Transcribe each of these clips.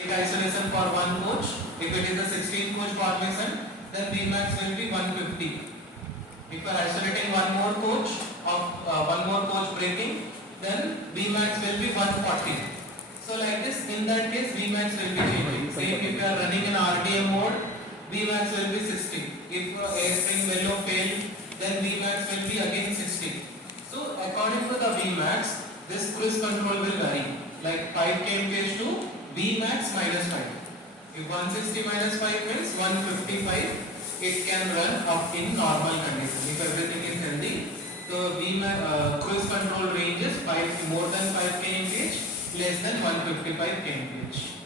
Isolation for one coach. If it is a 16 coach formation, then Vmax will be 150. If you are isolating one more coach breaking, then Vmax will be 140. So like this, in that case, Vmax will be changing. Same if you are running in RDM mode, Vmax will be 60. If airspring value failed, then Vmax will be again 60. So according to the Vmax, this cruise control will vary. Like 5 kmph to Vmax minus 5. If 160 minus 5 means 155, it can run up in normal condition. If everything is healthy, so Vmax cruise control range is more than 5 kmph, less than 155 kmph.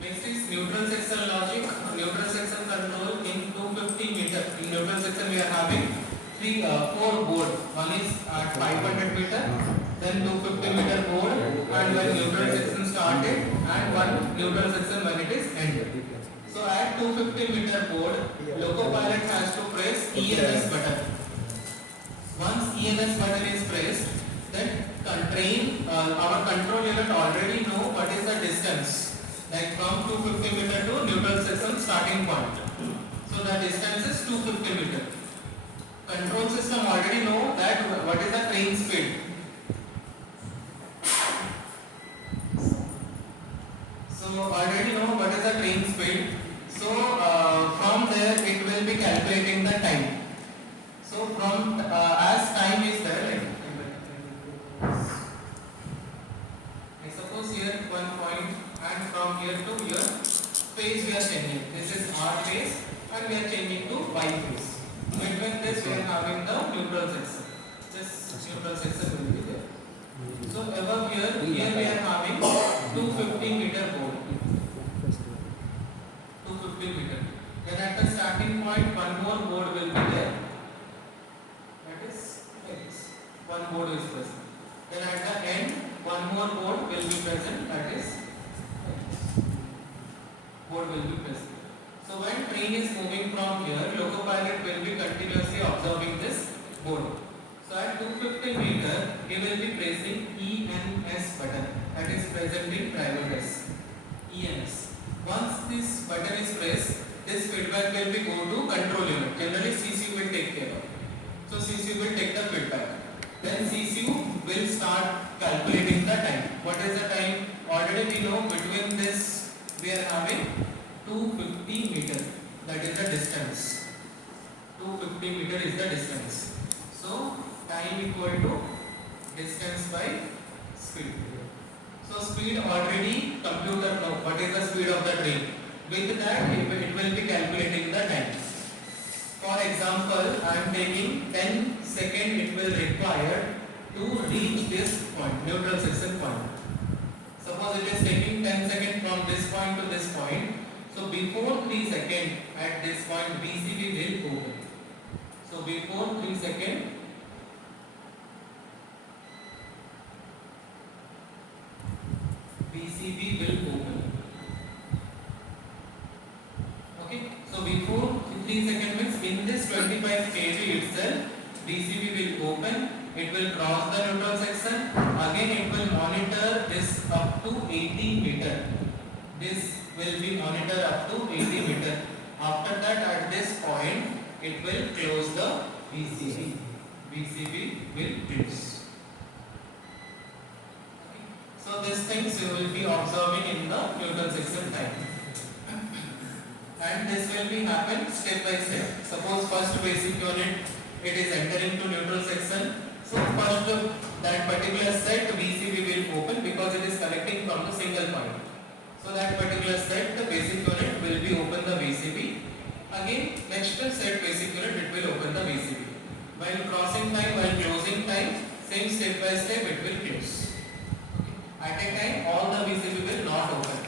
Next is neutral section logic. Neutral section control in 250 meter. In neutral section we are having 4 board. One is at 500 meter, then 250 meter board, and when neutral section started, and one neutral section when it is ended. So at 250 meter board, loco pilot has to press ENS button. Once ENS button is pressed, then our control unit already know what is the distance, like from 250 meter to neutral section starting point. So the distance is 250 meter. Control system already know that what is the train speed. So already know what is the train speed. So from there it will be calculating the time. So from as time is there, I suppose here one point, and from here to here phase we are changing. This is R phase and we are changing to Y phase. Between this we are having the neutral section. This neutral section will be there. So above here we are having 250 meter board. 250 meter. Then at the starting point one more board will be there. That is X. One board is present. Then at the end one more board will be present. That is X. Board will be present. So when train is moving from here, loco pilot will be continuously observing this board. So at 250 meter, he will be pressing ENS button, that is present in driver S. ENS. Once this button is pressed, this feedback will be go to control unit. Generally CCU will take care of. So CCU will take the feedback. Then CCU will start calculating the time. What is the time? Already we know between this we are having 250 meter, that is the distance. 250 meter is the distance. So time equal to distance by speed. So speed already computer know what is the speed of the train. With that it will be calculating the time. For example, I am taking 10 seconds it will require to reach this point, neutral section point. Suppose it is taking 10 seconds from this point to this point. So before 3 seconds at this point VCB will open. So before 3 seconds VCB will open. Okay. So before 3 seconds means in this 25 kV itself VCB will open. It will cross the neutral section. Again it will monitor this up to 80 meter. This will be monitored up to 80 meter. After that at this point it will close the VCB. VCB will close. Okay. So these things you will be observing in the neutral section time. And this will be happen step by step. Suppose first basic unit it is entering to neutral section. So first that particular set VCB will open because it is connecting from the single point. So that particular set, the basic unit will be open the VCB. Again, next set basic unit it will open the VCB. While crossing time, while closing time, same step by step it will close. Okay. At a time, all the VCB will not open.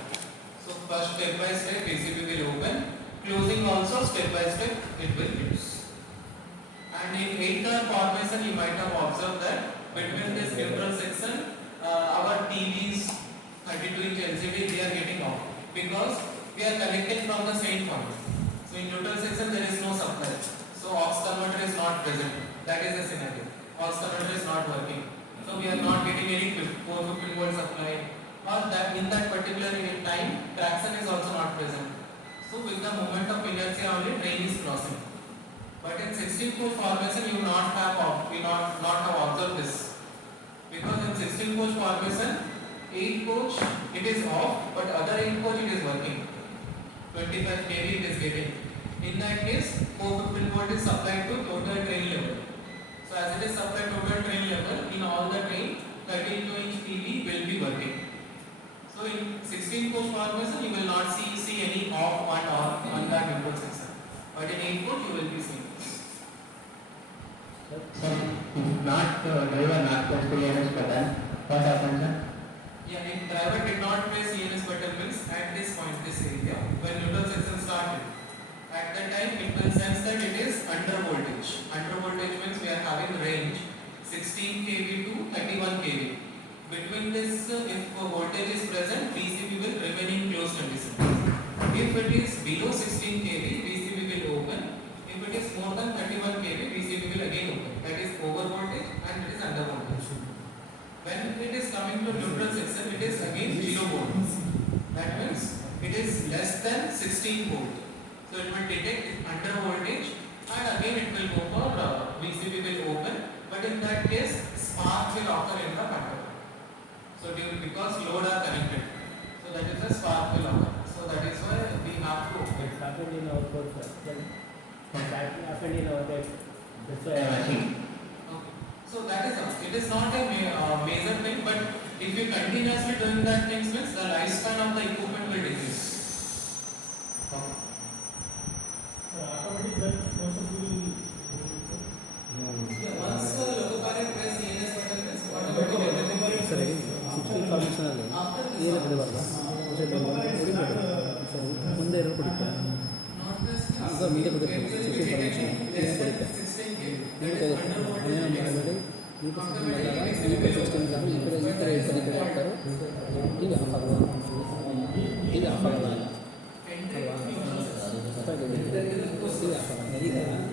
So first step by step VCB will open. Closing also step by step it will close. And in 8-hour formation, you might have observed that between this neutral section, our TVs 32-inch LCD we are getting off because we are connecting from the same point. So in neutral section there is no supply. So aux converter is not present. That is the scenario. Aux converter is not working. So we are not getting any 450 volt supply or that in that particular time traction is also not present. So with the moment of inertia only train is crossing. But in 16 coach formation you not have observed this, because in 16 coach formation 8 coach it is off, but other 8 coach it is working. 25 kV it is getting. In that case 450 volt is supplied to total train level. So as it is supplied total train level, in all the train 32-inch PV will be working. So in 16 coach formation you will not see any off one or on that input section. But in 8 coach you will be seeing this. So if not driver not press the ENS button, what happens, sir? Yeah, if driver did not press ENS button means at this point, this area, when neutral section started, at that time it will sense that it is under voltage. Under voltage means we are having range 16 kV to 31 kV. Between this, if voltage is present, VCB will remain in closed condition. If it is below 16 kV, VCB will open. If it is more than 31 kV, VCB will again open. That is over voltage and it is under voltage. When it is coming to neutral section, it is again 0 volt. That means it is less than 16 volt. So it will detect under voltage and again it will go for VCB will open. But in that case, spark will occur in the controller. So because load are connected, so that is the spark will occur. So that is why we have to open. It happened in our course, sir. That happened in our test. That's why I asked. Okay. So that is all. It is not a major thing, but if you continuously doing that things means the lifespan of the equipment will decrease. Okay. Automatic that process will Yeah, once locopilot press ENS button means automatically everything sir 16 formation ಅಲ್ಲಿ ಏನು ಬಿಡಬಾರ್ದು sir ಹೊಡಿಬೇಡಿ sir ಮುಂದೆ ಇರೋ ಕೊಡುತ್ತೆ ಈಗ ಮುಂದೆ ಕೊಡುತ್ತೆ 16 formation ಏನು ಕೊಡುತ್ತೆ ಏನು ಕೊಡುತ್ತೆ ಏನು ಮಾಡಬೇಡಿ ಈಗ ಸಿಸ್ಟಮ್ ಈ ಕಡೆ ಹಾಕ್ತಾರೆ ಈಗ ಆಫ್ ಆಗಲ್ಲ ಈಗ ಆಫ್ ಆಗಲ್ಲ ಅಲ್ವಾ ಈಗ ಆಫ್ ಆಗಲ್ಲ ಈಗ ಏನು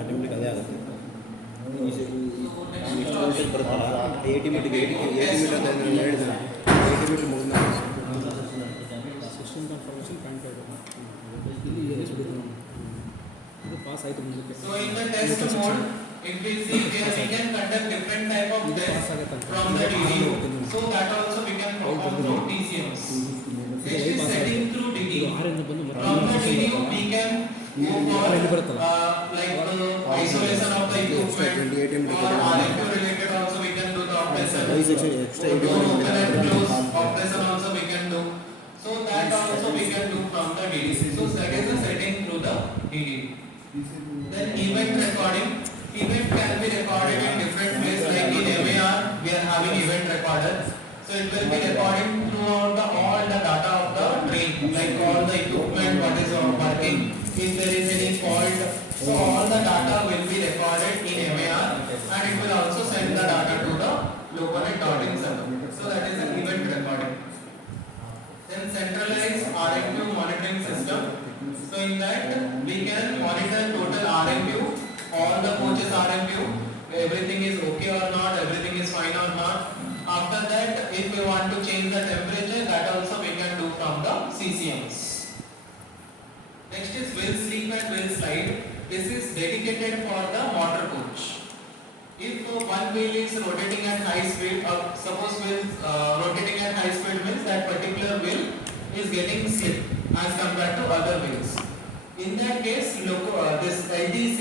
ಆಟೋಮೆಟಿಕ್ ಅದೇ ಆಗುತ್ತೆ ವೋಲ್ಟೇಜ್ ಬರುತ್ತಲ್ಲ 80 ಮೀಟರ್ ಅಂತ ಹೇಳಿದ್ರೆ 80 ಮೀಟರ್ ಮುಗಿದ 16 ಕನ್ಫರ್ಮೇಷನ್ ಪಾಯಿಂಟ್ ಇಲ್ಲಿ ಏನೇ ಸಿಗುತ್ತೆ ಇದು ಪಾಸ್ ಆಯಿತು ಮುಂದಕ್ಕೆ. So in the test mode, if we see here we can conduct different type of tests from the DDU. So that also we can perform through TCMs. Next is setting through DDU. From the DDU we can go for isolation of the equipment or RFQ related also we can do the operation. Open and close operation also we can do. So that also we can do from the DDU. So that is the setting through the DDU. Then event recording. Event can be recorded in different ways, like in MAR we are having event recorder. So it will be recording throughout all the data of the train, like all the equipment, what is working, if there is any fault. So all the data will be recorded in MAR and it will also send the data to the localnet routing server. So that is an event recording. Then centralized RMQ monitoring system. So in that we can monitor total RMQ, all the coaches RMQ, everything is okay or not, everything is fine or not. After that, if we want to change the temperature, that also we can do from the CCMs. Next is wheel sleep and wheel slide. This is dedicated for the motor coach. If one wheel is rotating at high speed, suppose wheel rotating at high speed means that particular wheel is getting slip as compared to other wheels. In that case, this LDC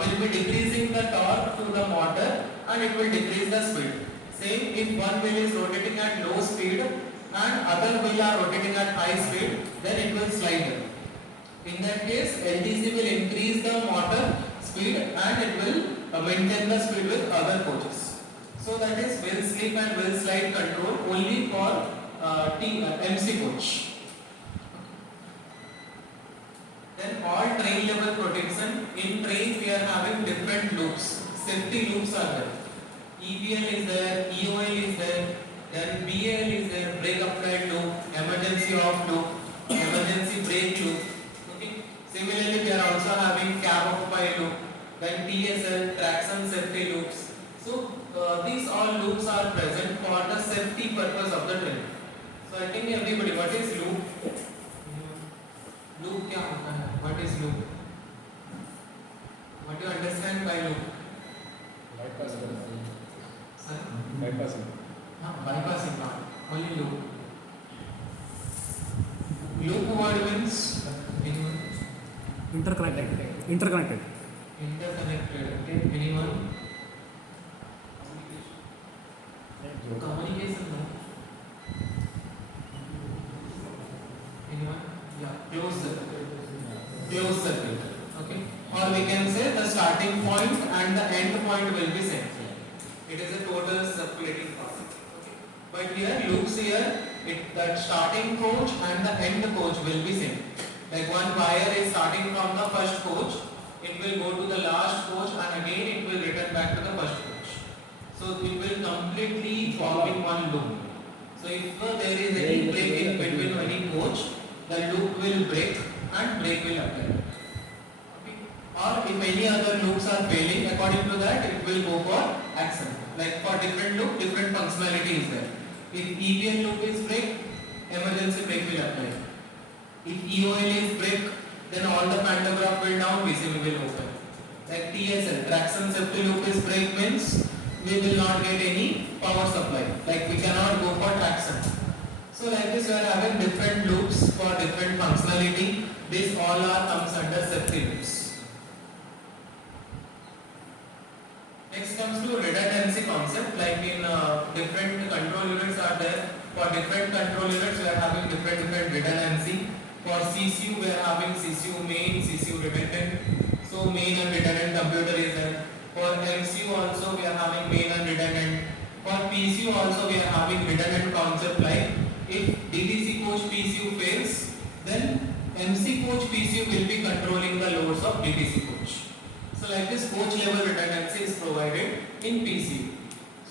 will be decreasing the torque to the motor and it will decrease the speed. Same if one wheel is rotating at low speed and other wheel are rotating at high speed, then it will slide. In that case, LDC will increase the motor speed and it will maintain the speed with other coaches. So that is wheel slip and wheel slide control only for MC coach. Then all train level protection. In train we are having different loops. Safety loops are there. EBL is there, EOL is there, then BAL is there, brake applied loop, emergency off loop, emergency brake loop. Okay. Similarly, we are also having cab occupy loop. then TSL, traction safety loops. So these all loops are present for the safety purpose of the train. So I think everybody, what is loop? Loop क्या होता है? What is loop? What do you understand by loop? Sir? Bypassing part. Only loop. Loop word means anyone? Interconnected. Interconnected. Okay. Anyone? Communication. No. Anyone? Yeah. Closed circuit. Closed circuit. Okay. Or we can say the starting point and the end point will be same. It is a total circulating path. Okay. But here loops here, that starting coach and the end coach will be same. Like one wire is starting from the first coach, it will go to the last coach and again it will return back to the first coach. So it will completely forming one loop. So if there is any break in between any coach, the loop will break and brake will apply. Okay. Or if any other loops are failing, according to that it will go for action. Like for different loop, different functionality is there. If EPN loop is break, emergency brake will apply. If EOL is break, then all the pantograph will down, VCV will open. Like TSL, traction safety loop is break means we will not get any power supply. Like we cannot go for traction. So like this we are having different loops for different functionality. These all are comes under safety loops. Next comes to redundancy concept. Like in different control units are there. For different control units we are having different redundancy. For CCU we are having CCU main, CCU redundant. So main and redundant computer is there. For MCU also we are having main and redundant. For PCU also we are having redundant concept like if DTC coach PCU fails, then MC coach PCU will be controlling the loads of DTC coach. So like this coach level redundancy is provided in PCU.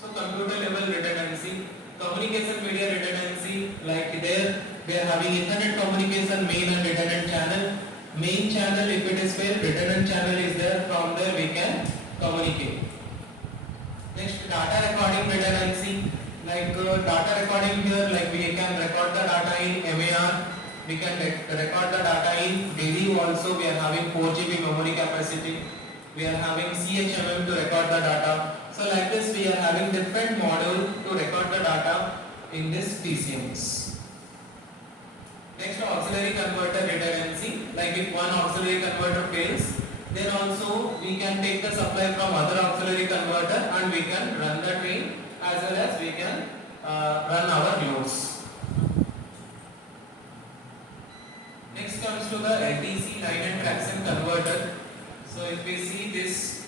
So computer level redundancy, communication media redundancy, like there we are having Ethernet communication main and redundant channel. Main channel if it is failed, redundant channel is there, from there we can communicate. Next, data recording redundancy, like data recording here, like we can record the data in MAR, we can record the data in DD also. We are having 4 GB memory capacity, we are having CHMM to record the data. So like this we are having different module to record the data in this PCMS. Next, auxiliary converter redundancy, like if one auxiliary converter fails, then also we can take the supply from other auxiliary converter and we can run the train as well as we can run our loads. Next comes to the LTC line and traction converter. So if we see this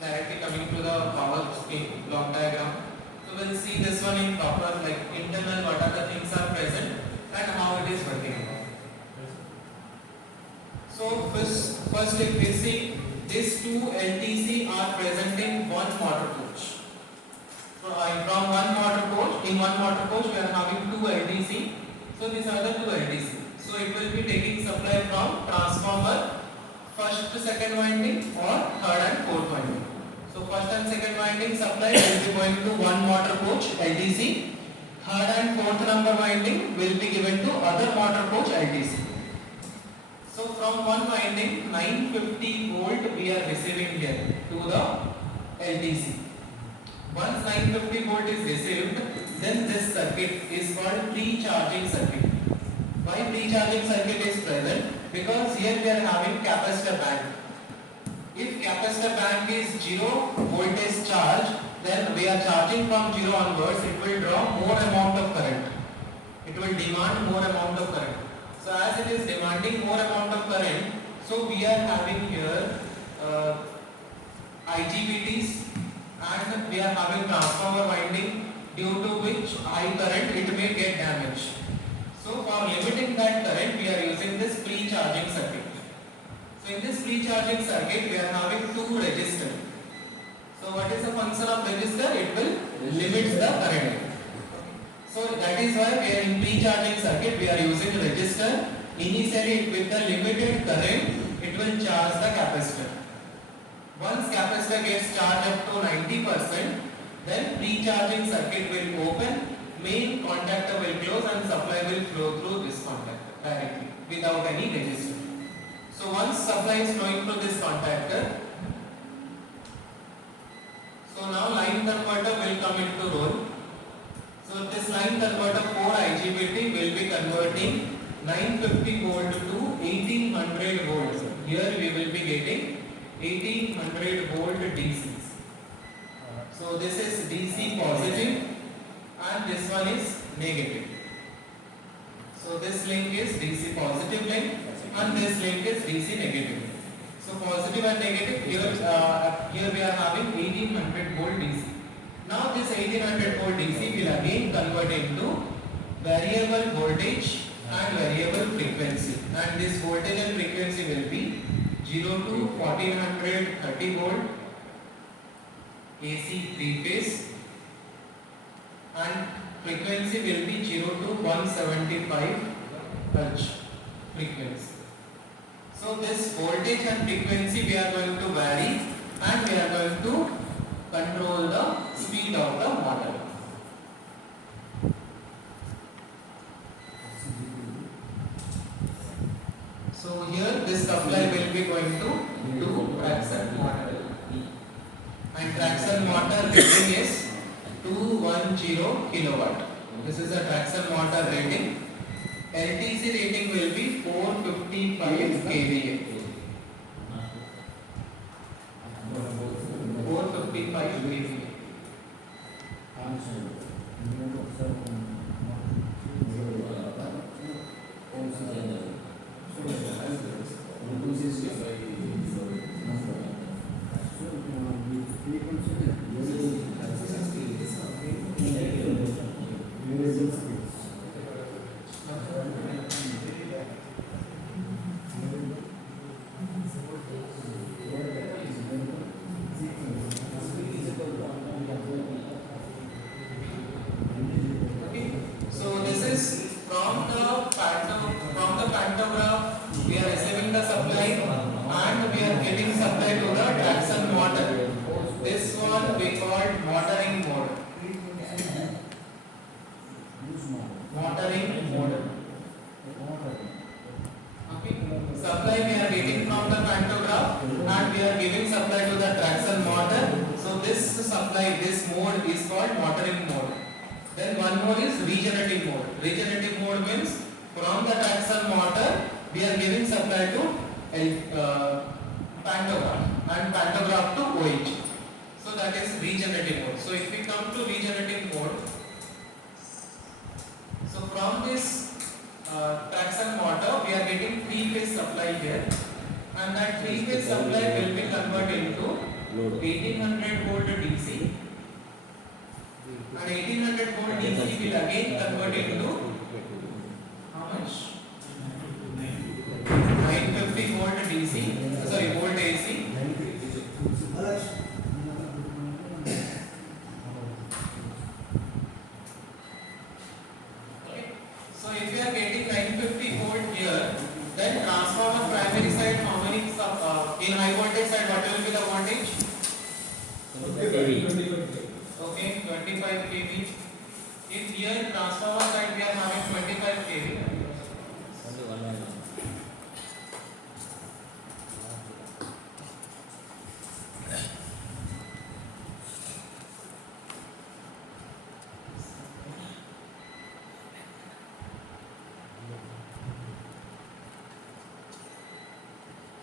directly coming to the power block diagram, so we'll see this one in proper, like internal what are the things are present and how it is working. So first if we see these two LTC are present in one motor coach. So from one motor coach, in one motor coach we are having two LTC. So these are the two LTC. So it will be taking supply from transformer, first to second winding or third and fourth winding. So first and second winding supply will be going to one motor coach LTC. Third and fourth number winding will be given to other motor coach LTC. So from one winding 950 volt we are receiving here to the LTC. Once 950 volt is received, then this circuit is called pre-charging circuit. Why pre-charging circuit is present? Because here we are having capacitor bank. If capacitor bank is 0 voltage charge, then we are charging from 0 onwards, it will draw more amount of current. It will demand more amount of current. So as it is demanding more amount of current, so we are having here IGBTs and we are having transformer winding, due to which high current it may get damaged. So for limiting that current we are using this pre-charging circuit. So in this pre-charging circuit we are having two resistors. So what is the function of resistor? It will limit the current. So that is why we are in pre-charging circuit we are using resistor. Initially with the limited current it will charge the capacitor. Once capacitor gets charged up to 90%, then pre-charging circuit will open, main contactor will close and supply will flow through this contactor directly without any resistance. So once supply is flowing through this contactor, so now line converter will come into role. So this line converter 4 IGBT will be converting 950 volt to 1800 volts. Here we will be getting 1800 volt DCs. So this is DC positive and this one is negative. So this link is DC positive link and this link is DC negative. So positive and negative, here we are having 1800 volt DC. Now this 1800 volt DC will again convert into variable voltage and variable frequency, and this voltage and frequency will be 0 to 1430 volt AC 3 phase, and frequency will be 0 to 175 Hz frequency. So this voltage and frequency we are going to vary, and we are going to control the speed of the motor. So here this supply will be going to traction motor, and traction motor rating is 210 kilowatt. This is a traction motor rating. LTC rating will be 455 kVA. 455 kVA. So this is from the pantograph we are receiving the supply and we are getting supply to the traction motor. This one we called motoring mode. Motoring mode. Okay. Supply we are getting from the pantograph and we are giving supply to the traction motor. So this supply, this mode is called motoring mode. Then one more is regenerative mode. Regenerative mode means from the traction motor we are giving supply to pantograph and pantograph to OH. So that is regenerative mode. So if we come to regenerative mode, so from this traction motor we are getting 3-phase supply here, and that 3-phase supply will be converted into 1800 volt DC. And 1800 volt DC will again convert into how much? 950 volt DC, sorry, volt AC. Okay. So if we are getting 950 volt here, then transformer primary side how many in high voltage side what will be the voltage? Okay, 25 kV. If here transformer side we are having 25 kV.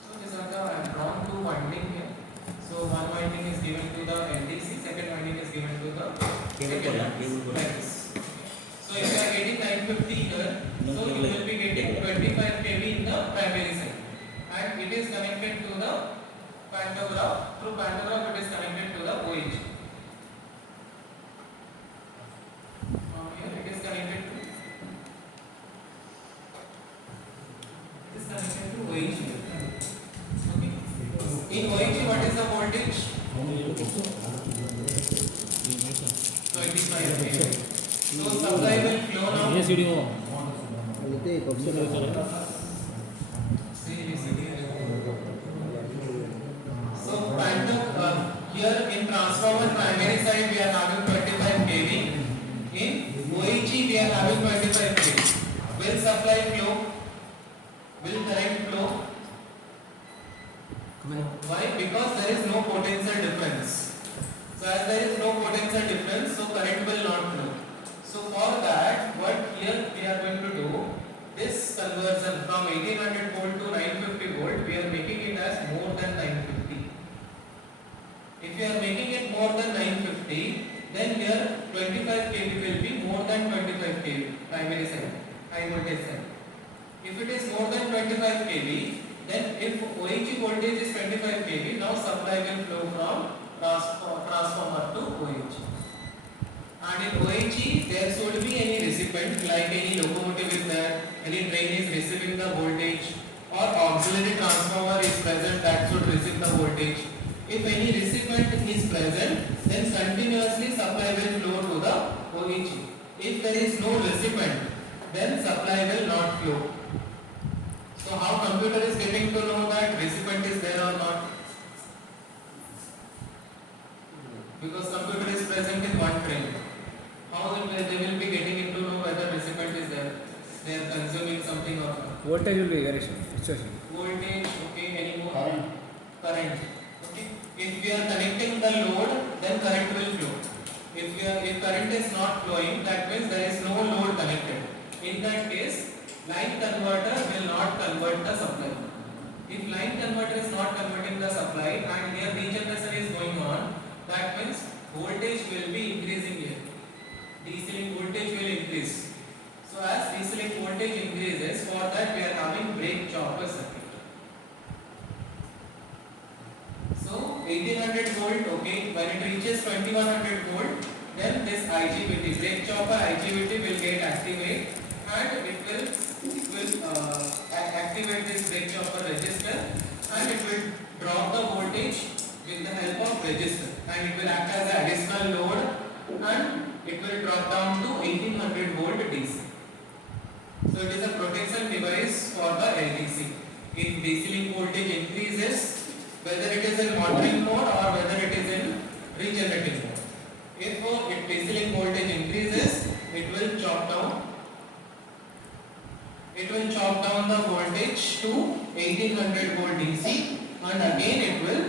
So these are the I have drawn two winding here. So one winding is given to the LDC, second winding is given to the second like this. So if you are getting 950 here, so you will be getting 25 kV in the primary side, and it is connected to the pantograph. Through pantograph it is connected to the OH. From here it is connected to OH. Okay. In OH what is the voltage? 25 kV. So supply will flow now. ये सीढ़ी हो लेते कब से ले चले So pantograph transformer primary side we are having 25 kV. In OEG we are having 25 kV. Will supply flow? Will current flow? Why? Because there is no potential difference. So as there is no potential difference, so current will not flow. So for that, what here we are going to do, this conversion from 1800 volt to 950 volt, we are making it as more than 950. If you are making it more than 950, then here 25 kV will be more than 25 kV primary side, high voltage side. If it is more than 25 kV, then if OEG voltage is 25 kV, now supply will flow from transformer to OEG. And in OEG, there should be any recipient, like any locomotive is there, any train is receiving the voltage, or auxiliary transformer is present that should receive the voltage. If any recipient is present, then continuously supply will flow to the OEG. If there is no recipient, then supply will not flow. So how computer is getting to know that recipient is there or not? Because computer is present in one train. How they will be getting to know whether recipient is there? They are consuming something or not. Voltage will be variation. Voltage, okay, any more? Current. Okay. If we are connecting the load, then current will flow. If current is not flowing, that means there is no load connected. In that case, line converter will not convert the supply. If line converter is not converting the supply and here regeneration is going on, that means voltage will be increasing here. DC link voltage will increase. So as DC link voltage increases, for that we are having brake chopper circuit. So 1800 volt, okay, when it reaches 2100 volt, then this IGBT, brake chopper IGBT will get activated and it will activate this brake chopper resistor and it will drop the voltage with the help of resistor and it will act as an additional load and it will drop down to 1800 volt DC. So it is a protection device for the LDC. If DC link voltage increases, whether it is in monitoring mode or whether it is in regenerating mode. If DC link voltage increases, it will chop down the voltage to 1800 volt DC and again it will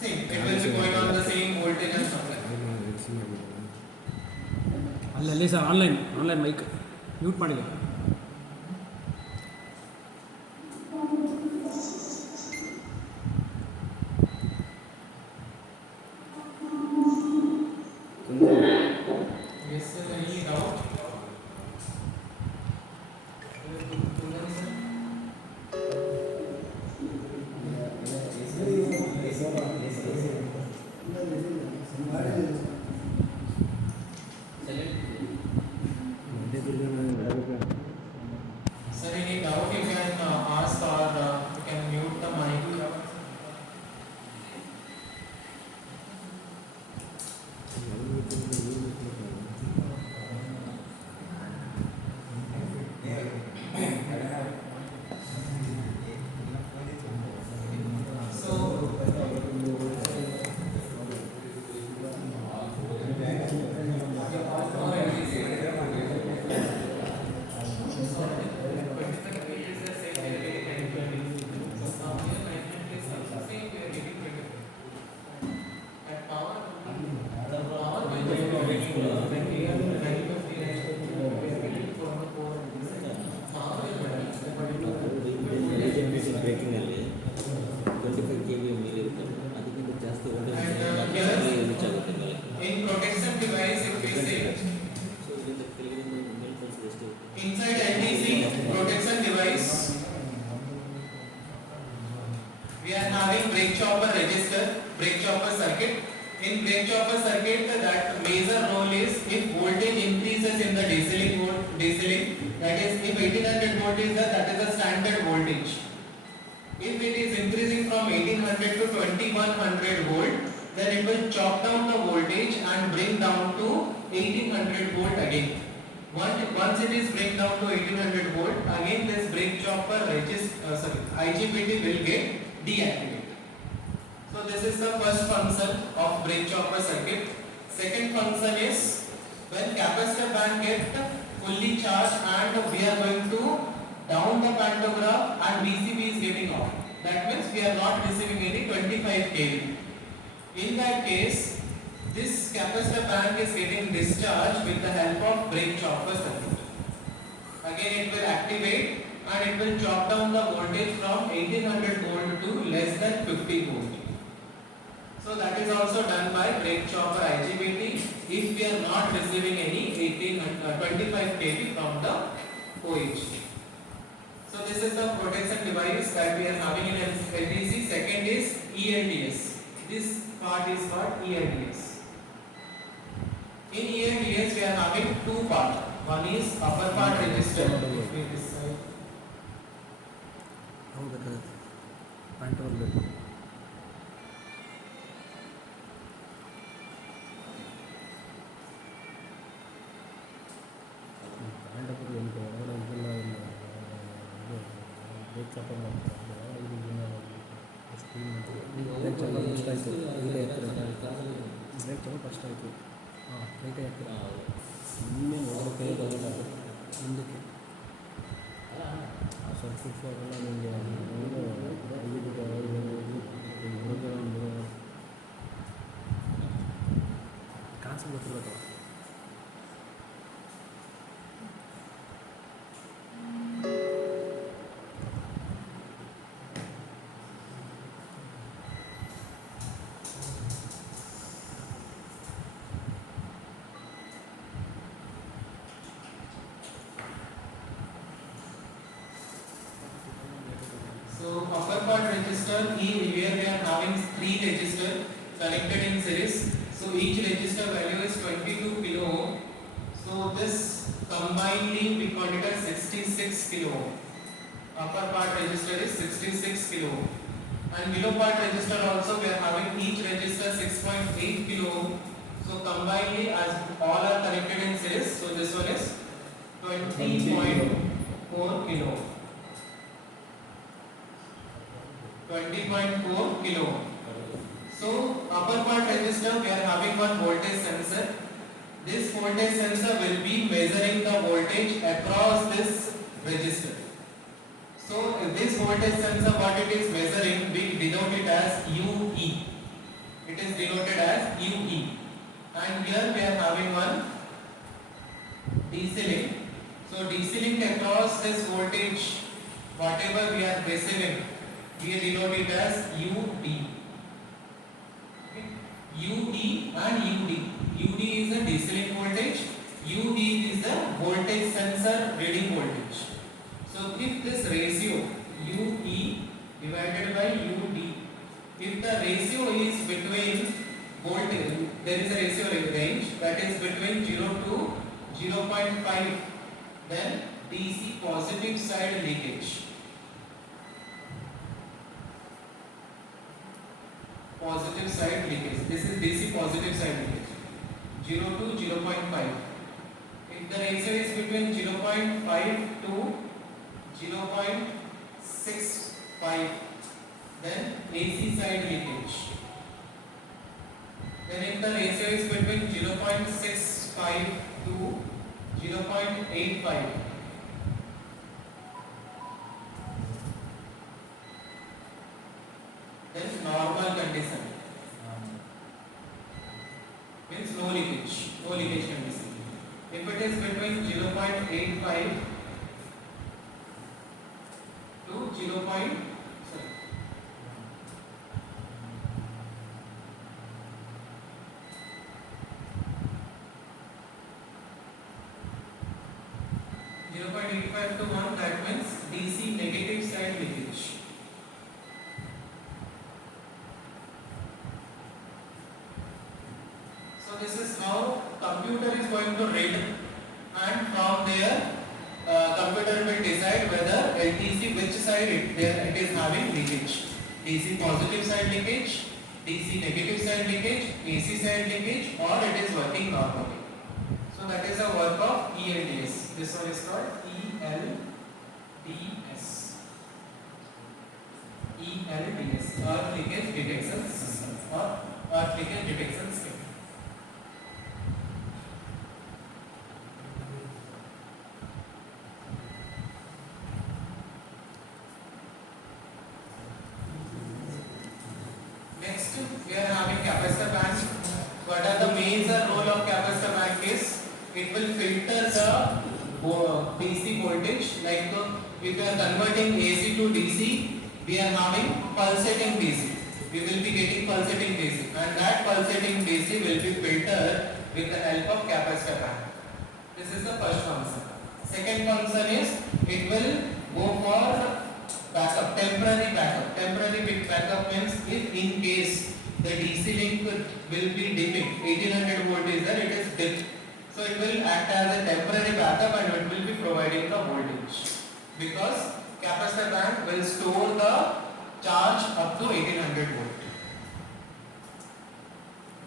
be going on the same voltage and supply. ಅಲ್ಲಿ sir online mic mute ಮಾಡಿಲ್ಲ. Yes sir, any doubt? Sir, any doubt you can ask or you can mute the mic. ಬ್ರೇಕಿಂಗಲ್ಲಿ 25 kV ಮೇಲೆ ಇರ್ತದೆ ಅದಕ್ಕಿಂತ ಜಾಸ್ತಿ reach ಆಗುತ್ತೆ ಮೇಲೆ. In protection device, if we say so ಇದರಿಂದ ಕೆಳಗಿನಿಂದ ಮೇಲೆ ಕಳಿಸಿದ ಎಷ್ಟು inside LDC protection device, we are having brake chopper register, brake chopper circuit. In brake chopper circuit, that major role is if voltage increases in the DC link, that is if 1800 volt is there, that is the standard voltage. If it is increasing from 1800 to 2100 volt, then it will chop down the voltage and bring down to 1800 volt again. Once it is bring down to 1800 volt, again this brake chopper IGBT will get deactivated. So So this is the first function of brake chopper circuit. Second function is when capacitor bank get fully charged and we are going to down the pantograph and VCB is getting off. That means we are not receiving any 25 kV. In that case, this capacitor bank is getting discharged with the help of brake chopper circuit. Again it will activate and it will chop down the voltage from 1800 volt to less than 50 volt. So that is also done by brake chopper IGBT if we are not receiving any 25 kV from the OHD. So this is the protection device that we are having in LDC. Second is ELDS. This part is called ELDS. In ELDS we are having two parts. One is upper part resistor. ಹೌದು ಬೇಕಾಗುತ್ತೆ point ಬರಬೇಕು point ಹಾಕಿದ್ರೆ ಎಂಟು ಹೊರಗಡೆ ಇದೆಲ್ಲ break chopper ಮಾಡ್ತಾರೆ break chopper first ಆಯಿತು ಇಲ್ಲೇ ಹಾಕ್ತಾರೆ ಬ್ರೇಕ್ ಚಾಪರ್ ಫಸ್ಟ್ ಆಯಿತು ಹಾಂ ರೈಟೇ ಹಾಕ್ತಾರೆ ಇನ್ನೇನು ಹೊರಗಡೆ ಕೈ ಬರೋಲ್ಲ ಮುಂದಕ್ಕೆ ಆ ಸರ್ಕ್ಯೂಟ್ಸ್ ಅವೆಲ್ಲ ನಿಮಗೆ concept ಗೊತ್ತಿರಬೇಕಲ್ಲ So upper part resistor, here we are having 3 resistors connected in series. So each resistor value is 22 kilo ohm. So this combinedly we call it as 66 kilo ohm. Upper part resistor is 66 kilo ohm. And below part resistor also we are having each resistor 6.8 kilo ohm. So combinedly as all are connected in series, so this one is 20.4 kilo ohm. 20.4 kilo ohm. So upper part resistor we are having one voltage sensor. This voltage sensor will be measuring the voltage across this resistor. So this voltage sensor what it is measuring we denote it as UE. It is denoted as UE. And here we are having one DC link. So DC link across this voltage whatever we are receiving we denote it as UD. Okay. UD and UD. UD is a DC link voltage. UD is the voltage sensor reading voltage. So if this ratio UE divided by UD, if the ratio is between voltage, there is a ratio range that is between 0 to 0.5, then DC positive side leakage. Positive side leakage. This is DC positive side leakage. 0 to 0.5. If the ratio is between 0.5 to 0.65, then AC side leakage. Then if the ratio is between 0.65 to 0.85, then normal condition means no leakage condition. If it is between 0.85 to 0. Sorry. .85 to 1, that means DC negative side leakage. So this is how computer is going to read, and from there computer will decide whether LTC which side it is having leakage. DC positive side leakage, DC negative side leakage, AC side leakage, or it is working normally. So that is the work of ELDS. This one is called ELDS. ELDS, earth leakage detection system. or earth leakage detection scheme. Next, we are having capacitor bank. What are the major role of capacitor bank is it will filter the DC voltage. Like if we are converting AC to DC, we are having pulsating DC. We will be getting pulsating DC, and that pulsating DC will be filtered with the help of capacitor bank. This is the first function. Second function is it will go for backup, temporary backup. Temporary backup means if in case the DC link will be dipping, 1800 volt is there, it is dipped. So it will act as a temporary backup and it will be providing the voltage. Because capacitor bank will store the charge up to 1800 volt.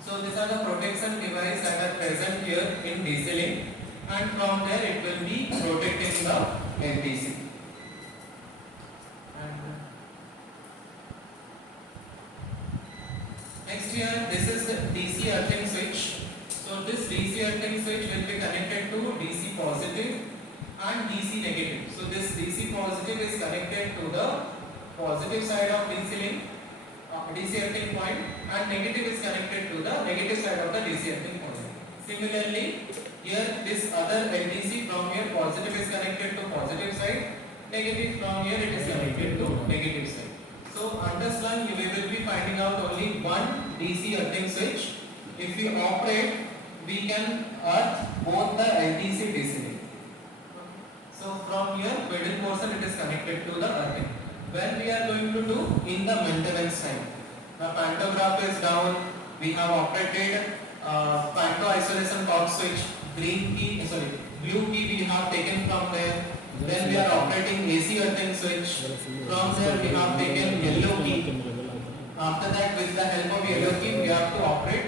So these are the protection devices that are present here in DC link, and from there it will be protecting the LDC. Next here, this is the DC earthing switch. So this DC earthing switch will be connected to DC positive and DC negative. So this DC positive is connected to the positive side of DC link, DC earthing point, and negative is connected to the negative side of the DC earthing point. Similarly, here this other LDC from here positive is connected to positive side, negative from here it is connected to negative side. So under slung we will be finding out only one DC earthing switch. If we operate, we can earth both the LDC DC link. So from here middle portion it is connected to the earthing. When we are going to do in the maintenance time, the pantograph is down, we have operated panto isolation box switch, blue key we have taken from there. Then we are operating AC earthing switch. From there we have taken yellow key. After that, with the help of yellow key, we have to operate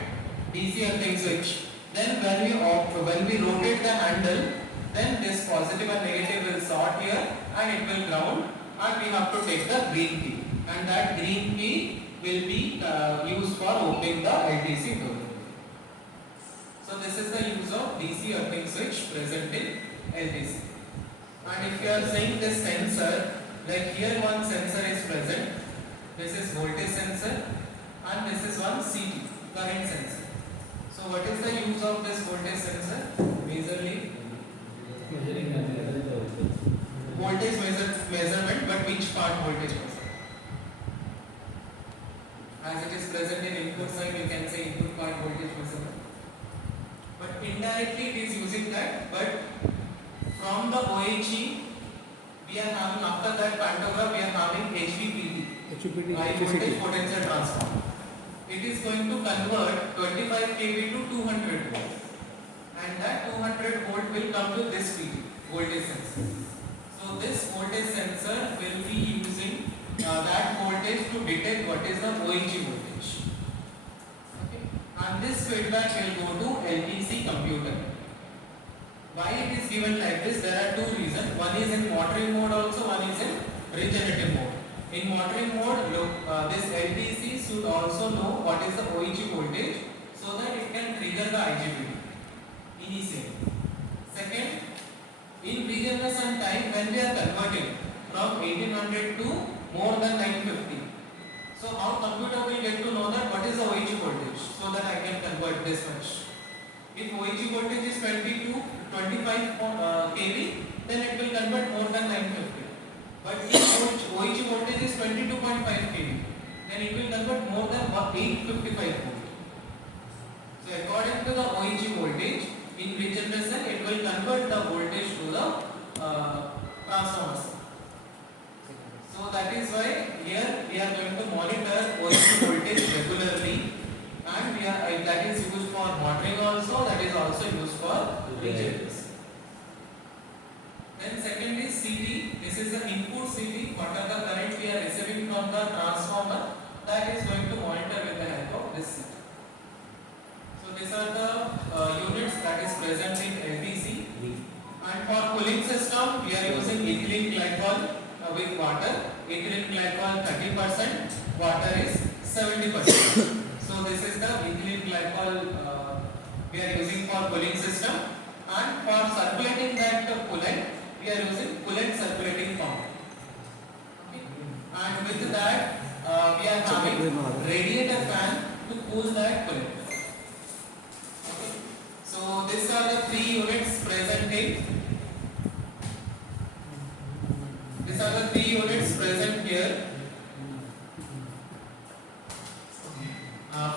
DC earthing switch. Then when we rotate the handle, then this positive and negative will sort here and it will ground, and we have to take the green key, and that green key will be used for opening the LDC door. So this is the use of DC earthing switch present in LDC. And if you are saying this sensor, like here one sensor is present, this is voltage sensor, and this is one CT, current sensor. So what is the use of this voltage sensor? Majorly voltage measurement, but which part voltage measurement? As it is present in input side, you can say input part voltage measurement. But indirectly it is using that, but from the OHE, we are having, after that pantograph, we are having HVPT, high voltage potential transformer. It is going to convert 25 kV to 200 volt, and that 200 volt will come to this PT, voltage sensor. So this voltage sensor will be using that voltage to detect what is the OHE voltage. Okay. And this feedback will go to LDC computer. Why it is given like this? There are two reasons. One is in motoring mode also, one is in regenerative mode. In motoring mode, this LDC should also know what is the OHE voltage so that it can trigger the IGBT initially. Second, in regeneration time, when we are converting from 1800 to more than 950, so how computer will get to know that what is the OHE voltage so that I can convert this much. If OHE voltage is 25 kV, then it will convert more than 950. But if OHE voltage is 22.5 kV, then it will convert more than 855 volt. So according to the OHE voltage, in regeneration it will convert the voltage to the transformer. So that is why here we are going to monitor OHE voltage regularly, and that is used for monitoring also, that is also used for regeneration. Then second is CT. This is the input CT. What are the current we are receiving from the transformer, that is going to monitor with the help of this CT. So these are the units that is present in LDC. And for cooling system, we are using ethylene glycol with water. Ethylene glycol 30%, water is 70%. So So this is the ethylene glycol we are using for cooling system, and for circulating that coolant we are using coolant circulating pump. Okay. And with that we are having radiator fan to cool that coolant. Okay. So these are the 3 units present in. These are the 3 units present here.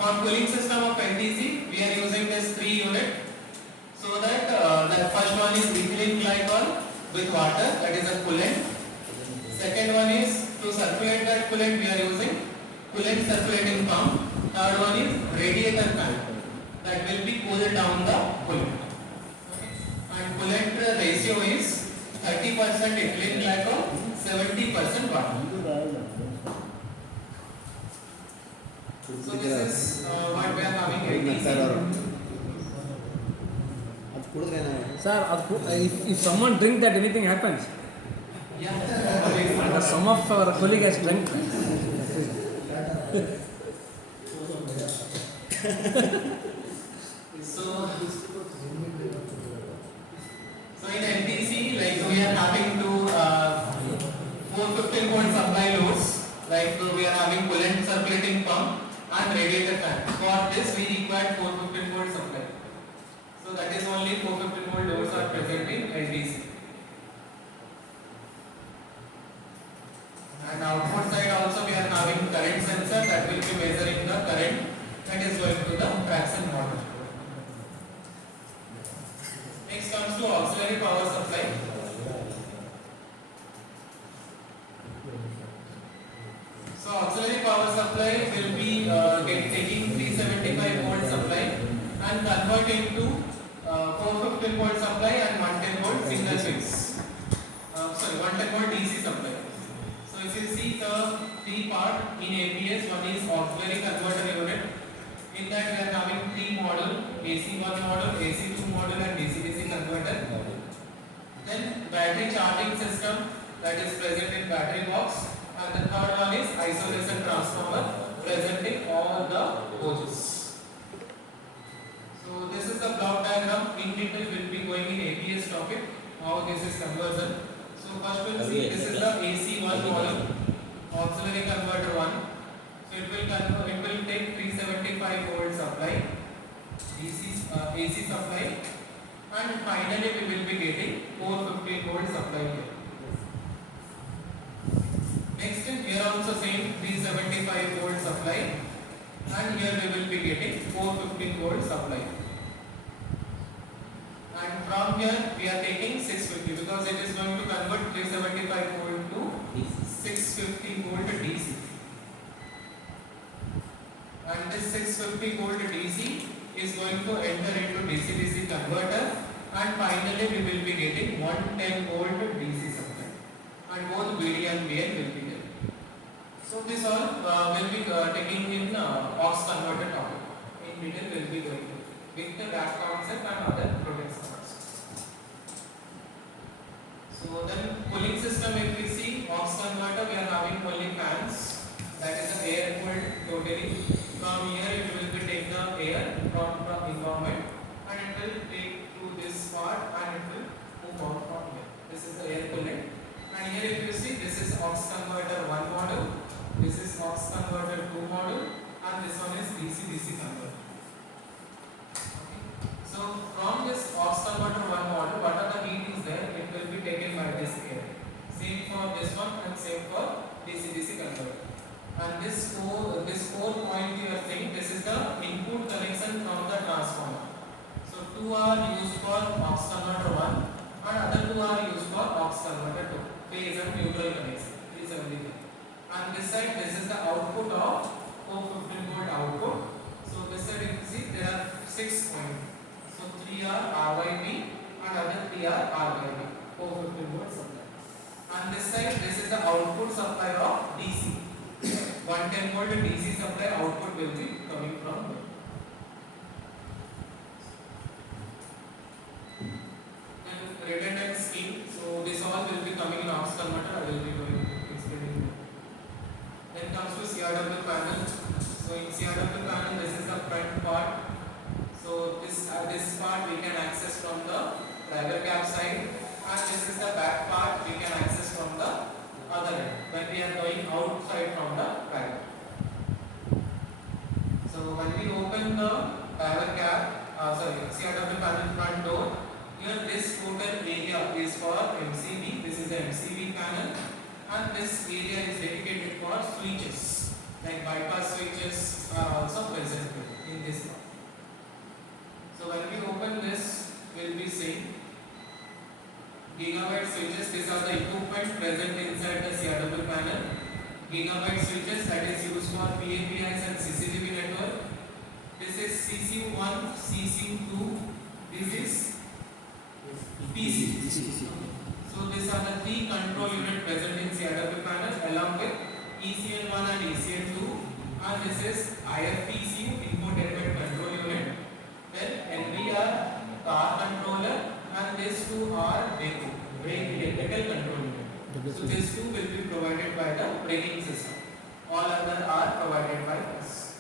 For cooling system of NTC, we are using this 3 unit. So that the first one is ethylene glycol with water, that is a coolant. Second one is to circulate that coolant, we are using coolant circulating pump. Third one is radiator fan, that will be cool down the coolant. And coolant ratio is 30% ethylene glycol, 70% water. So this is what we are having at NTC. Sir, if someone drink that, anything happens. Yeah. Some of our colleague has drunk. So in NTC, like we are having to 415 volt supply loads, like we are having coolant circulating pump and radiator fan. For this we require 415 volt supply. So that is only 415 volt loads are present in NTC. And output side also we are having current sensor that will be measuring the current that is going to the traction motor. Next comes to auxiliary power supply. So auxiliary power supply will be taking 375 volt supply and convert into 415 volt supply and 110 volt single phase. 110 volt DC supply. So if you see the 3 part in APS, one is auxiliary converter unit. In that we are having 3 model, AC1 model, AC2 model and DC-DC converter. Then battery charging system, that is present in battery box, and the third one is isolation transformer present in all the hoses. So this is the block diagram. In detail will be going in APS topic, how this is conversion. So first we'll see this is the AC1 model, auxiliary converter 1. So it will take 375 volt supply, AC supply, and finally we will be getting 450 volt supply here. Next in here also same 375 volt supply, and here we will be getting 450 volt supply. And from here we are taking 650 because it is going to convert 375 volt to 650 volt DC. And this 650 volt DC is going to enter into DC-DC converter, and finally we will be getting 110 volt DC supply, and both VD and VN will be there. So this all will be taking in aux converter topic. In detail will be going to with the gas concept and other products. So then cooling system, if we see aux converter, we are having only fans, that is the air cooled totally. From here it will be take the air from the environment and it will take to this part and it will move out from here. This is the air coolant. And here if you see, this is aux converter 1 model, this is aux converter 2 model, and this one is DC-DC converter. Okay. So from this aux converter 1 model, whatever heat is there, it will be taken by this air. Same for this one and same for DC-DC converter. And this 4 point you are saying, this is the input connection from the transformer. So 2 are used for aux converter 1 and other 2 are used for aux converter 2, phase and neutral connection, 373. And this side, this is the output of 415 volt output. So this side you see there are 6 points. So 3 are RYB and other 3 are RYB, 415 volt supply. And this side, this is the output supply of DC. 110 volt DC supply output will be coming from here. Then redundant scheme. So this all will be coming in aux converter. I will be going to explain it. Then comes to CRW panel. So in CRW panel, this is front part. So this part we can access from the driver cab side, and this is the back part we can access from the other end when we are going outside from the driver. So when we open the driver cab, CRW panel front door, here this total area is for MCB. This is the MCB panel, and this area is dedicated for switches, like bypass switches are also present in this part. So when we open this, we'll be seeing gigabyte switches. These are the equipment present inside the CRW panel. Gigabyte switches that is used for PAPIs and CCTV network. This is CCU1, CCU2. This is PC. So these are the three control units present in CRW panel along with ECN1 and ECN2. And this is IFPCU, infotainment control unit. Then NVR, car controller, and these two are DECO, brake electrical control unit. So these two will be provided by the braking system. All other are provided by us.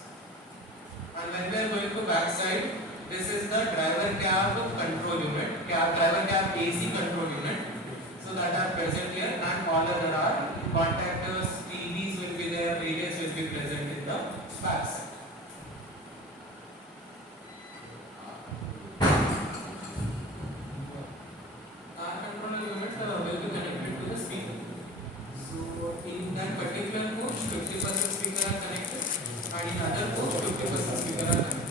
And when we are going to back side, this is the driver cab control unit, driver cab AC control unit. So that are present here, and all other are contactors, TVs will be there, radios will be present in the back side. Car controller unit will be connected to the speaker. So in that particular coach, 50% speaker are connected, and in other coach, 50% speaker are connected.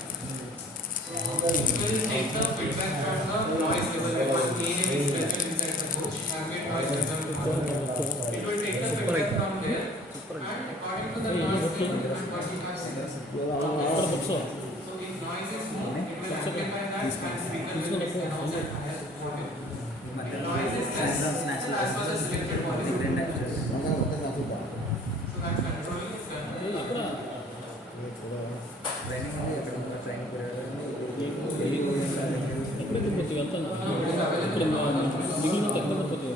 So it will take the feedback from the noise level because AM is present inside the coach, ambient noise level. It will take the feedback from there, and according to the noise level and what you have said. So if noise is more, it will amplify that, and speaker will be announced at higher volume. If noise is less, as per the selected volume. So that controlling is done. ఎక్కడికి పోతుంది వెళ్తాను ఇక్కడ మిగిలిన ఎక్కడ పోతుంది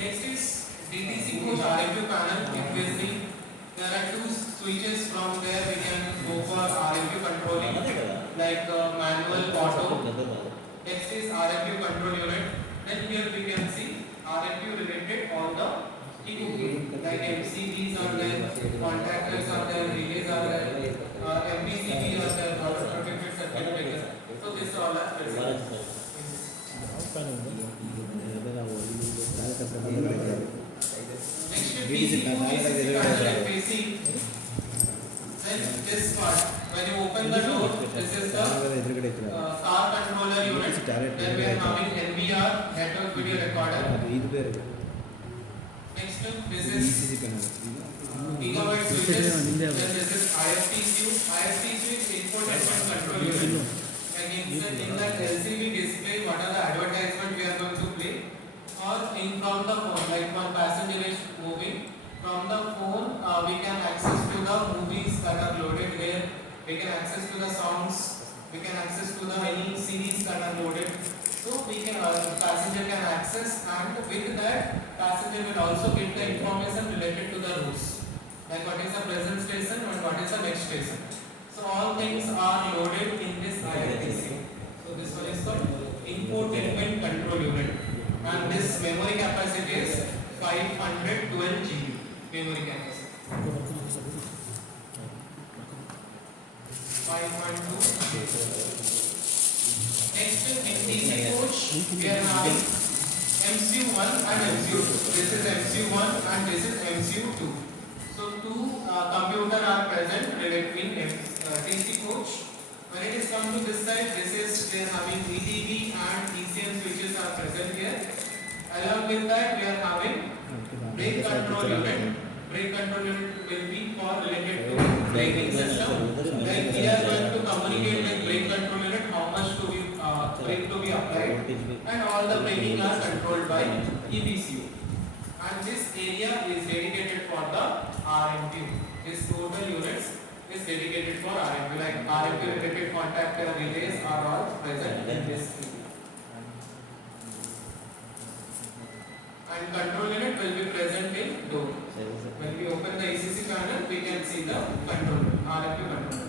Next is DTC coach RFQ panel. It will be there are two switches from there we can go for RFQ controlling like manual, auto. Next is RFQ control unit. Then here we can see RFQ related all the equipment like MCBs are there, contactors are there, relays are there, MPCB are there, auto protected circuit breaker. So this all are present. Next is PC coach and PC. Then this part, when you open the door, this is the car controller unit. Then we are having NVR, network video recorder. Next, this is gigabyte switches. Then this is IFPCU. IFPCU is infotainment control unit. And in that LCD display, what are the advertisement we are going to play? Or in from the phone, like one passenger is moving. From the phone, we can access to the movies that are loaded there. We can access to the songs. We can access to the any series that are loaded. So we can passenger can access, and with that passenger will also get the information related to the routes, like what is the present station and what is the next station. So all things are loaded in this IFPC. So this one is called infotainment control unit, and this memory capacity is 512 GB memory capacity. 512. Next in DC coach, we are having MCU1 and MCU2. This is MCU1 and this is MCU2. So two computers are present between DC coach. When it is come to this side, this is we are having EDB and ECM switches are present here. Along with that, we are having brake control unit. Brake control unit will be for related to braking system. Like we are going to communicate with brake control unit how much to be brake to be applied, and all the braking are controlled by EBCU. And this area is dedicated for the RMPU. This total units is dedicated for RMP, like RMP related contact relays are all present in this area. And control unit will be present in door. When we open the ECC panel, we can see the control RMP controller.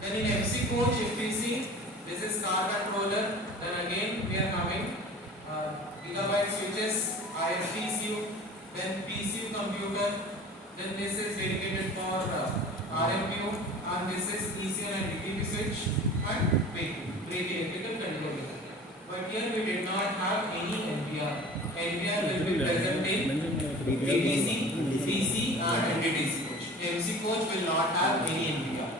Then in FC coach, if we see this is car controller, then again we are having gigabyte switches, IFPCU, then PCU computer, then this is dedicated for RMPU, and this is ECN and DTP switch and brake electrical control. But here we did not have any NVR. NVR will be present in ADC, DC and NDTC coach. MC coach will not have any NVR.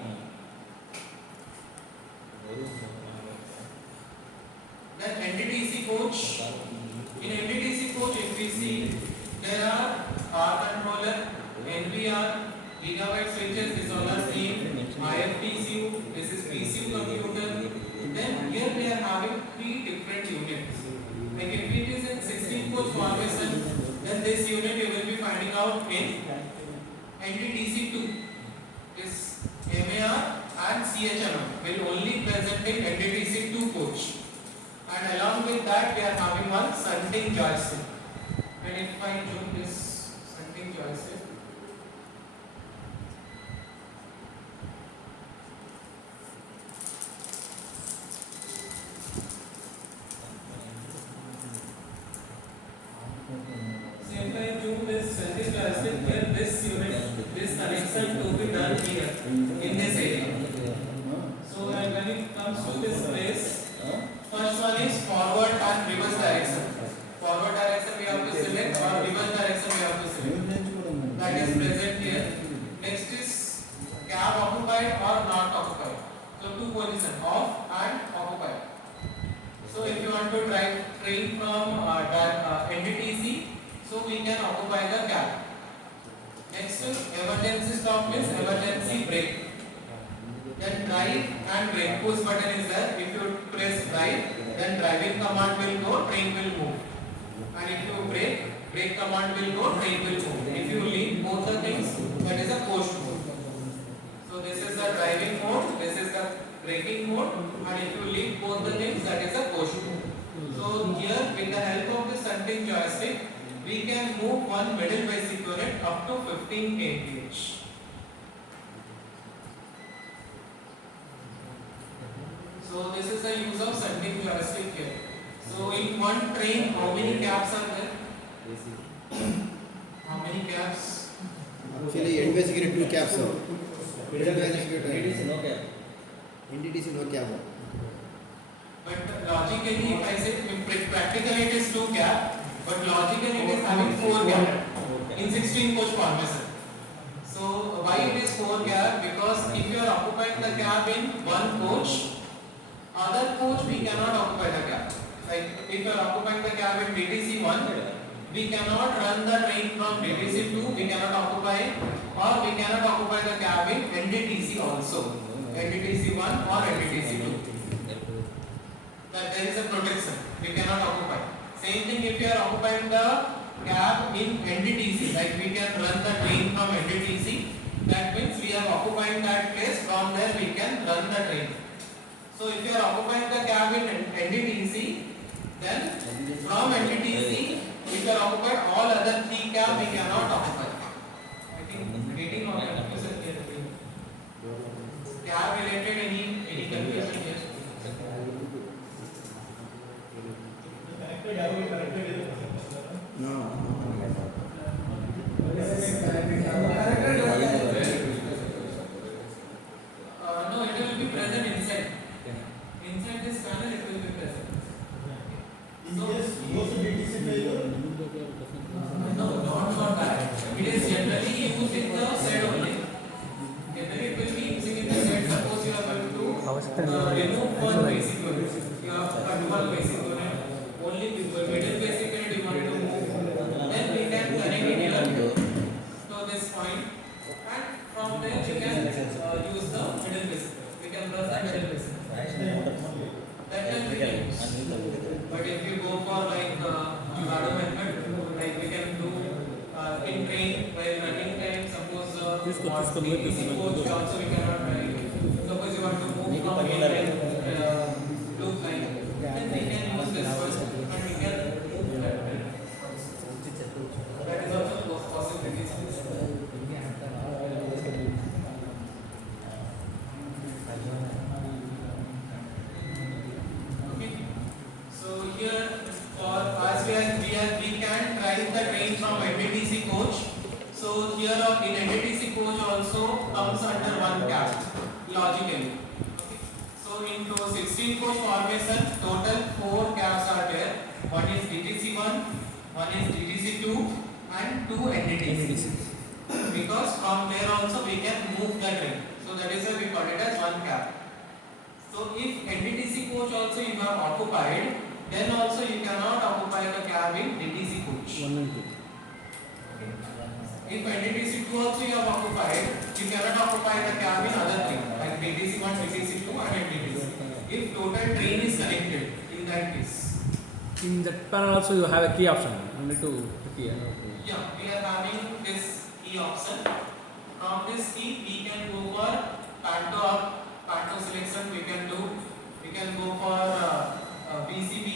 Then NDTC coach. In NDTC coach, if we see there are car controller, NVR, gigabyte switches, this all are same, IFPCU, this is PCU computer. Then here we are having three different units. Like if it is in 16 coach formation, then this unit you will be finding out in NDTC2. This MAR and CHMM will only present in NDTC2 coach. And along with that we are having one shunting joystick. And if I zoom this shunting joystick, so if I zoom this shunting joystick, here this unit, this connection to be done here in this area. So when it comes to this place, first one is forward and reverse direction. Forward direction we have to select, or reverse direction we have to select. That is present here. Next is cab occupied or not occupied. So two positions, off and occupied. So if you want to drive train from NDTC, so we can occupy the cab. Next is emergency stop means emergency brake. Then drive and brake, push button is there. If you press drive, then driving command will go, train will move. And if you brake command will go, train will move. If you leave both the things, that is a post mode. So this is the driving mode, this is the braking mode, and if you leave both the things, that is a post mode. So here with the help of the shunting joystick, we can move one middle basic unit up to 15 kph. So this is the use of shunting joystick here. So in one train, how many cabs are there? How many cabs? Actually, NDTC get 2 cabs, sir. NDTC no cab. NDTC no cab. But logically, if I say practically it is 2 cab, but logically it is having 4 cab in 16 coach formation. So why it is 4 cab? Because if you are occupying the cab in one coach, other coach we cannot occupy the cab. Like if you are occupying the cab in DTC 1, we cannot run the train from DTC 2, we cannot occupy, or we cannot occupy the cab in NDTC also, NDTC 1 or NDTC 2. That there is a protection, we cannot occupy. Same thing if you are occupying the cab in NDTC, like we can run the train from NDTC, that means we are occupying that place, from there we can run the train. So if you are occupying the cab in NDTC, then from NDTC, if you are occupied, all other 3 cab we cannot occupy. I think reading or confusion here. Cab related any confusion here? No. No, it will be present inside. Inside this panel, it will be present. No, not for that. It is generally used in the set only. Generally, it will be using in the set. Suppose you are going to remove one basic unit. You have cut one basic unit. Only middle basic unit you want to move. Then we can connect it here to this point. And from there we can use the middle basic. We can press the middle basic. That can be used. But if you go for like Jugaado method, like we can do in train while running time, suppose Please go, what please go, DTC please go. coach also we cannot write. Suppose you want to move Make it from particular. main line, loop line, then we can use this one and we can that is also possibilities. Okay. So here for as we can write the train from NTTC coach. So here in NTTC coach also comes under one cap logically. Okay. So into 16 coach formation total 4 caps are there. One is DTC1, one is DTC2 and 2 NTTC. Because from there also we can move the train. So that is why we call it as one cap. So if NTTC coach also you have occupied, then also you cannot occupy the cab in DTC coach. 1 and 2. If NTTC 2 also you have occupied, you cannot occupy the cab in other three like DTC 1, DTC 2 and NTTC. If total train is connected in that case. In that panel also you have a key option. Only to key. Yeah, we are having this key option. From this key we can go for panto selection we can do. We can go for PCB,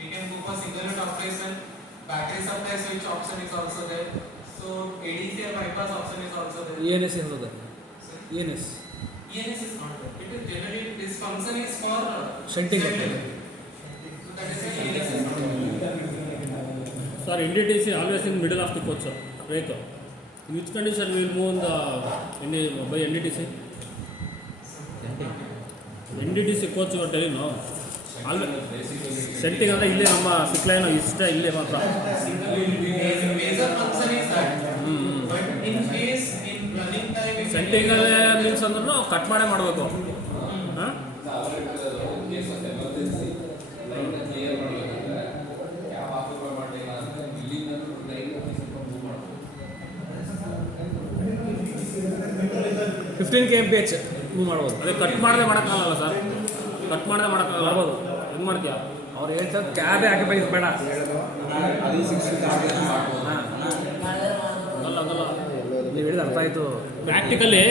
we can go for single unit operation, battery supply switch option is also there. So ADC or bypass option is also there. ENS is also there. ENS. ENS is not there. It is generally this function is for Shunting. So that is why ENS is not there. Sir, NDTC always in middle of the coach, right? In which condition we will move by NDTC? NDTC coach you are telling no? Always setting on the ille amma sickline ista ille matra. Major function is that. But in case in running time if Setting means andru cut made ಮಾಡಬೇಕು. ಹಾ? lines 15 kmph move ಮಾಡ್ಬೋದು. ಅದೇ cut ಮಾಡದೆ ಮಾಡೋಕ್ಕಾಗಲ್ಲ sir. Cut ಮಾಡದೆ ಮಾಡೋಕ್ಕಾಗಲ್ಲ. ಮಾಡ್ಬೋದು. ಹೆಂಗೆ ಮಾಡ್ತೀಯಾ? ಅವ್ರು ಹೇಳ್ತಾರೆ ಕ್ಯಾಬೇ ಆಕ್ಯುಪೈ ಬೇಡ. ಅಲ್ಲ ಅದಲ್ಲ. ನೀವು ಹೇಳಿದ ಅರ್ಥ ಆಯಿತು. ಪ್ರಾಕ್ಟಿಕಲಿ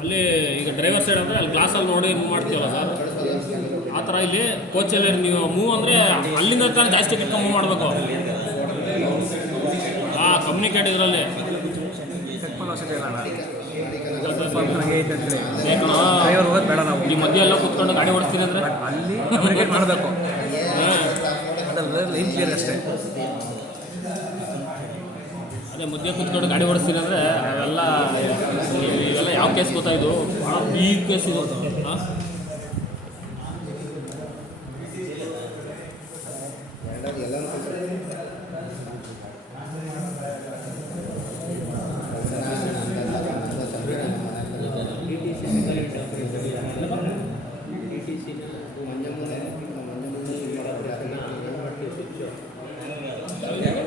ಅಲ್ಲಿ ಈಗ ಡ್ರೈವರ್ ಸೈಡ್ ಅಂದರೆ ಅಲ್ಲಿ ಗ್ಲಾಸಲ್ಲಿ ನೋಡಿ ಮೂವ್ ಮಾಡ್ತೀವಲ್ಲ ಸರ್, ಆ ಥರ ಇಲ್ಲಿ ಕೋಚಲ್ಲಿ ನೀವು ಮೂವ್ ಅಂದರೆ ಅಲ್ಲಿಂದ ತಾನೇ ಜಾಸ್ತಿ ಕಿಟ್ಕೊಂಡು ಮೂವ್ ಮಾಡಬೇಕು. ಹಾಂ, ಕಮ್ಯುನಿಕೇಟ್ ಇದರಲ್ಲಿ ಚೆಕ್ ಮಾಡೋ ಅವಶ್ಯಕತೆ ಇಲ್ಲ. ಸ್ವಲ್ಪ ನನಗೆ ಐತೆ ಅಂತೇಳಿ ಡ್ರೈವರ್ ಹೋಗೋದು ಬೇಡ. ನಾವು ಈ ಮಧ್ಯೆ ಎಲ್ಲ ಕೂತ್ಕೊಂಡು ಗಾಡಿ ಓಡಿಸ್ತೀನಿ ಅಂದರೆ ಅಲ್ಲಿ ಕಮ್ಯುನಿಕೇಟ್ ಮಾಡಬೇಕು. ಲೈನ್ ಕ್ಲಿಯರ್ ಅಷ್ಟೇ. ಅದೇ ಮಧ್ಯೆ ಕೂತ್ಕೊಂಡು ಗಾಡಿ ಓಡಿಸ್ತೀನಿ ಅಂದರೆ ಅವೆಲ್ಲ ಇವೆಲ್ಲ ಯಾವ ಕೇಸ್ ಗೊತ್ತಾಯಿತು? ಭಾಳ ಈ ಕೇಸ್ ಇದು. ಹಾಂ,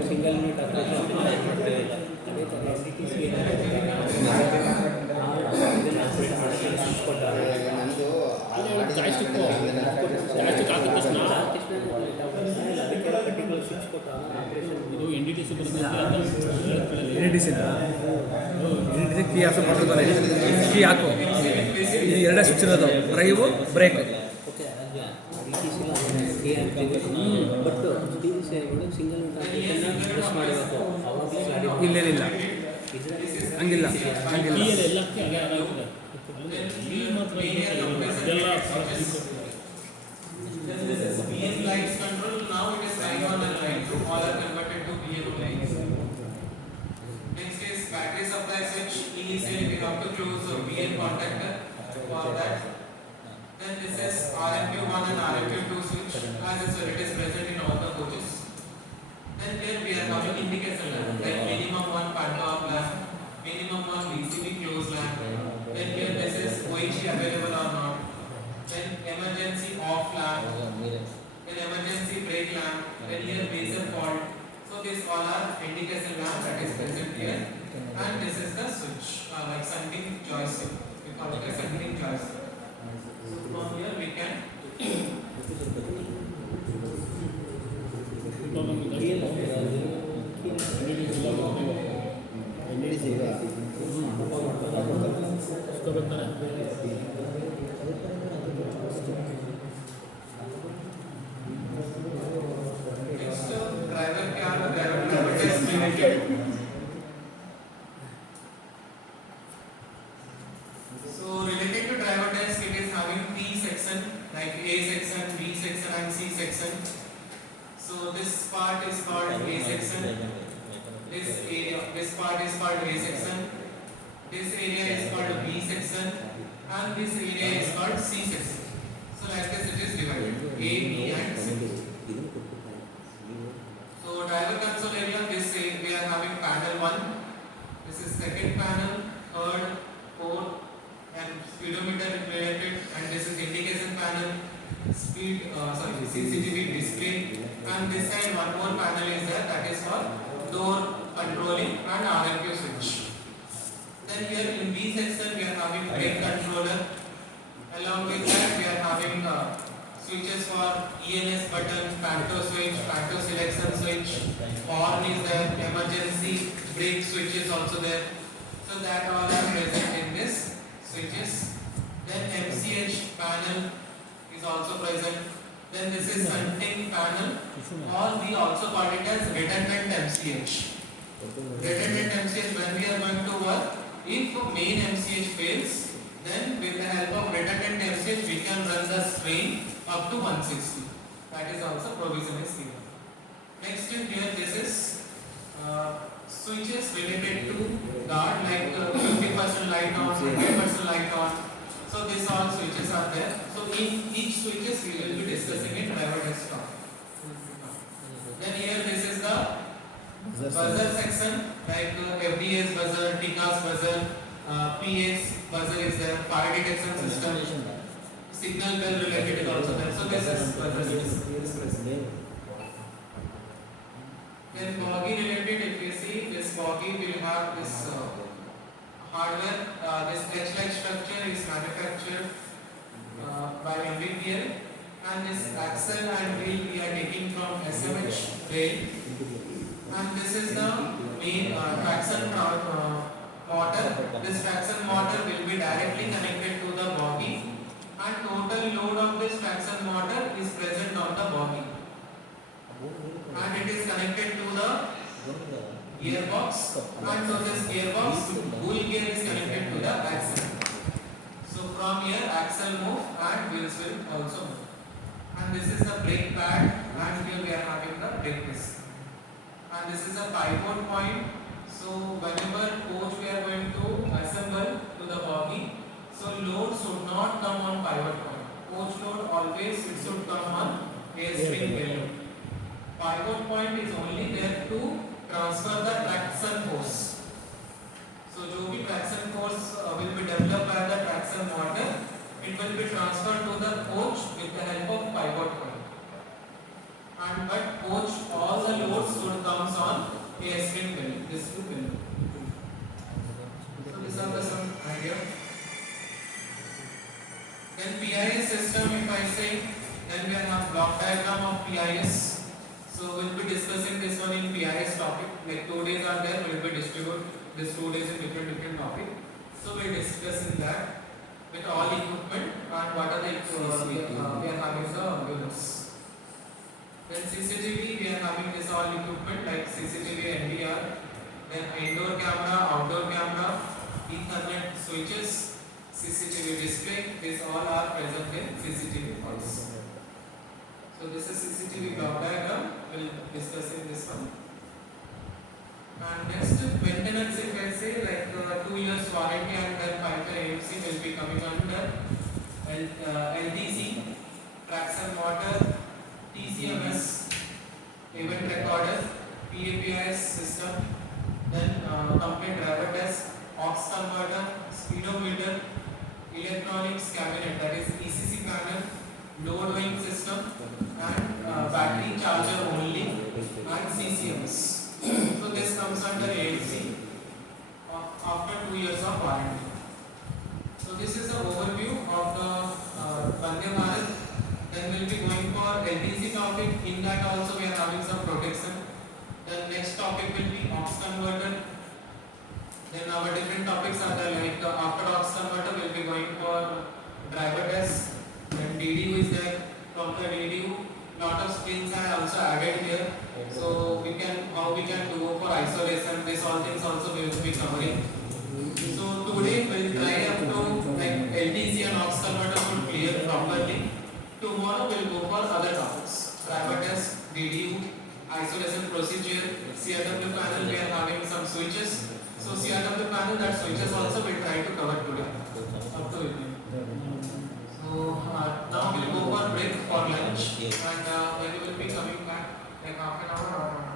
ಸಿಂಗಲ್ ಯೂನಿಟ್ ಆಪರೇಷನ್ ಮಾಡ್ತೇವೆ. ಅದೇ ಥರ NTTC ಜಾಯ್ಸ್ಟಿಕ್ ಜಾಯ್ಸ್ಟಿಕ್ ಹಾಕಿದ ತಕ್ಷಣ ಇದು NDTC ಕೀ ಹಾಕಿ ಮಾಡ್ತಾರೆ. ಕೀ ಹಾಕು. ಇದು ಎರಡೇ ಸ್ವಿಚ್ ಇರೋದು, drive brake. But DTC single unit operation press ಮಾಡಬೇಕು. ಅವಾಗ ಇಲ್ಲೇನಿಲ್ಲ, ಹಂಗಿಲ್ಲ ಹಂಗಿಲ್ಲ. ಎಲ್ಲಕ್ಕೆ ಅದೇ ಆಗುತ್ತೆ. ಈ ಮಾತ್ರ ಇದೆಲ್ಲ then this is BN lines control. Now it is line 1 and line 2 all are converted to BN lines. Next is battery supply switch. Initially we have to close the BN contactor for that. Then this is RMQ1 and RMQ2 switch as it is present in all the coaches. Then here we are having indication lamp like minimum 1 panto-up lamp, minimum 1 VCB close lamp. Then here this is OHD available or not. Then emergency off lamp. Then emergency brake lamp. Then here basic fault. So these all are indication lamp that is present here. And this is the switch like sunking joystick. We call it a sunking joystick. So from here we can NTTC section. So this part is called A section. This part is called A section. This area is called B section, and this area is called C section. So like this it is divided A, B, and C. So driver console area, we are having panel 1. This is second panel, third, fourth, and speedometer related, and this is indication panel, CCTV display, and this side one more panel is there, that is for door controlling and RMQ switch. Then here in B section we are having brake controller. Along with that we are having switches for ENS button, panto switch, panto selection switch, horn is there, emergency brake switch is also there. So that all are present in this switches. Then MCH panel is also present. Then this is hunting panel, or we also call it as redundant MCH. Redundant MCH, when we are going to work, if main MCH fails, then with the help of redundant MCH we can run the strain up to 160. That is also provision is given. Next in here, this is switches related to guard, like 50% light on, 100% light on. So these all switches are there. So in each switches we will be discussing in driver desktop. Then here this is the buzzer section, like FDS buzzer, TCAS buzzer, PS buzzer is there, fire detection system, signal bell related is also there. So this is buzzer is present. Then bogie related, if you see, this bogie will have this hardware, this edge-like structure is manufactured by MVPL, and this axle and wheel we are taking from SMH rail, and this is the main traction motor. This traction motor will be directly connected to the bogie, and total load of this traction motor is present on the bogie, and it is connected to the gearbox, and so this gearbox wheel gear is connected to the axle. So from here axle move and wheels will also move. And this is the brake pad, and here we are having the brake disc. And this is a pivot point. So whenever coach we are going to assemble to the bogie, so load should not come on pivot point. Coach load always it should come on airstream wheel. Pivot point is only there to transfer the traction force. So जो भी traction force will be developed by the traction motor, it will be transferred to the coach with the help of pivot point. And but coach, all the loads should comes on airstream wheel, this two wheel. So these are the some idea. Then PIS system, if I say, then we have block diagram of PIS. So we'll be discussing this one in PIS topic. Like 2 days are there, we'll be distribute this 2 days in different topic. So we'll discuss in that with all equipment and what are the we are having the units. Then CCTV, we are having this all equipment like CCTV NDR, then indoor camera, outdoor camera, Ethernet switches, CCTV display. These all are present in CCTV also. So this is CCTV block diagram. We'll discuss in this one. And next maintenance, if I say like 2 years warranty and then 5-year AMC will be coming under LDC, traction motor, TCMS, event recorder, PAPIS system, then complete driver test, aux converter, speedometer, electronics cabinet, that is ECC panel, load weighing system, and battery charger only, and CCMS. So this comes under AMC after 2 years of warranty. So this is the overview of the Vande Bharat. Then we'll be going for LDC topic. In that also we are having some protection. The next topic will be aux converter. Then our different topics are there, like after aux converter we'll be going for driver test. Then DDU is there. From the DDU, lot of skills are also added here. So we can how we can do for isolation. This all things also we will be covering. So today we'll try up to like LDC and aux converter should clear properly. Tomorrow we'll go for other topics. isolation procedure. CRW panel we are having some switches. So CRW panel, that switches also we try to